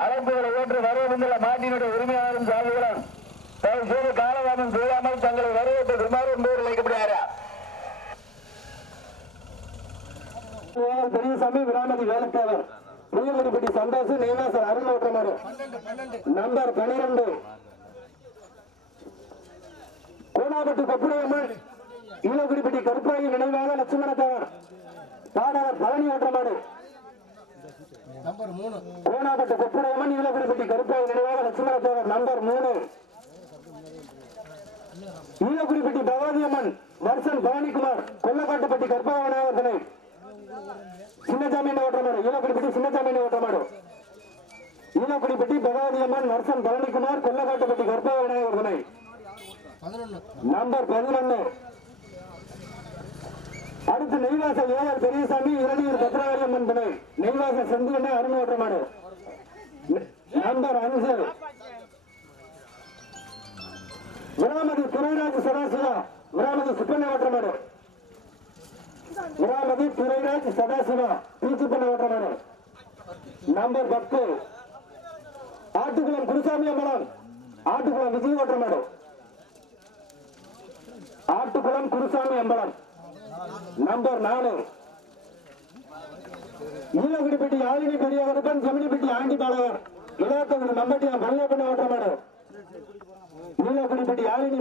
அழைப்புகளை ஏற்று வரவேண்டுள்ள மாட்டினுடைய உரிமையாளரும் சார்புகளும் தயவு செய்து காலதாமம் செய்யாமல் தங்களை வரவேற்று விமாறு என்பவர் அழைக்கப்படுகிறாரா பெரியசாமி விராமதி வேலைக்காரர். புளியமதிப்பட்டி சந்தோஷ் நெய்வாசர் அருள் ஓட்டமாறு நம்பர் பனிரெண்டு. கோணாபட்டு கொப்புடையம்மன் ஈழகுடிப்பட்டி கருப்பாயி நினைவாக லட்சுமணத்தேவர் பாடகர் பழனி ஓட்டமாடு நம்பர் மூணு. கோனாபட்டு கொப்புடையம்மன் ஈழகுடிப்பட்டி கருப்பாயி நினைவாக லட்சுமணத்தேவர் நம்பர் மூணு. ஈழகுடிப்பட்டி பகவதி அம்மன் வருஷன் பழனிக்குமார் கொல்லக்காட்டுப்பட்டி கற்பக விநாயகர் சின்னசாமி ஓட்டமாடு ஈழக்குடிப்பட்டி சின்னசாமி ஓட்டமாடு. ஈழக்குடிப்பட்டி பகவதி அம்மன் வருஷன் பழனிக்குமார் கொல்லக்காட்டுப்பட்டி பதினொன்று நம்பர் பதினொன்னு. அடுத்து நெய்வாசல் ஏஆர் பெரியசாமி இளநீர் பத்ராவதி அம்மன் துணை நெய்வாசல் செந்தியண்ண அருண் ஓட்டமாடு நம்பர் அஞ்சு விராமதி துரைராஜ் சதாசிவா. விராமதி சுப்பண்ண ஓட்டமாடு விராமதி துரைராஜ் சதாசிவா. பீச்சுப்பண்ண ஓட்டமாடு நம்பர் பத்து. ஆட்டுக்குளம் குருசாமி அம்பலம் ஆட்டுக்குளம் விஜய் ஓட்டமாடு ஆட்டுக்குளம் குருசாமி அம்பலம் நம்பர் நாலு. ஈழகுடிப்பட்டி யாழினி பெரியவரப்பன் செமினிப்பட்டி ஆண்டி பாலகர் இளையத்தகுதி மம்பட்டி மல்லியப்பண்ண ஓட்டமாடு. ஈழகுடிப்பட்டி யாழினி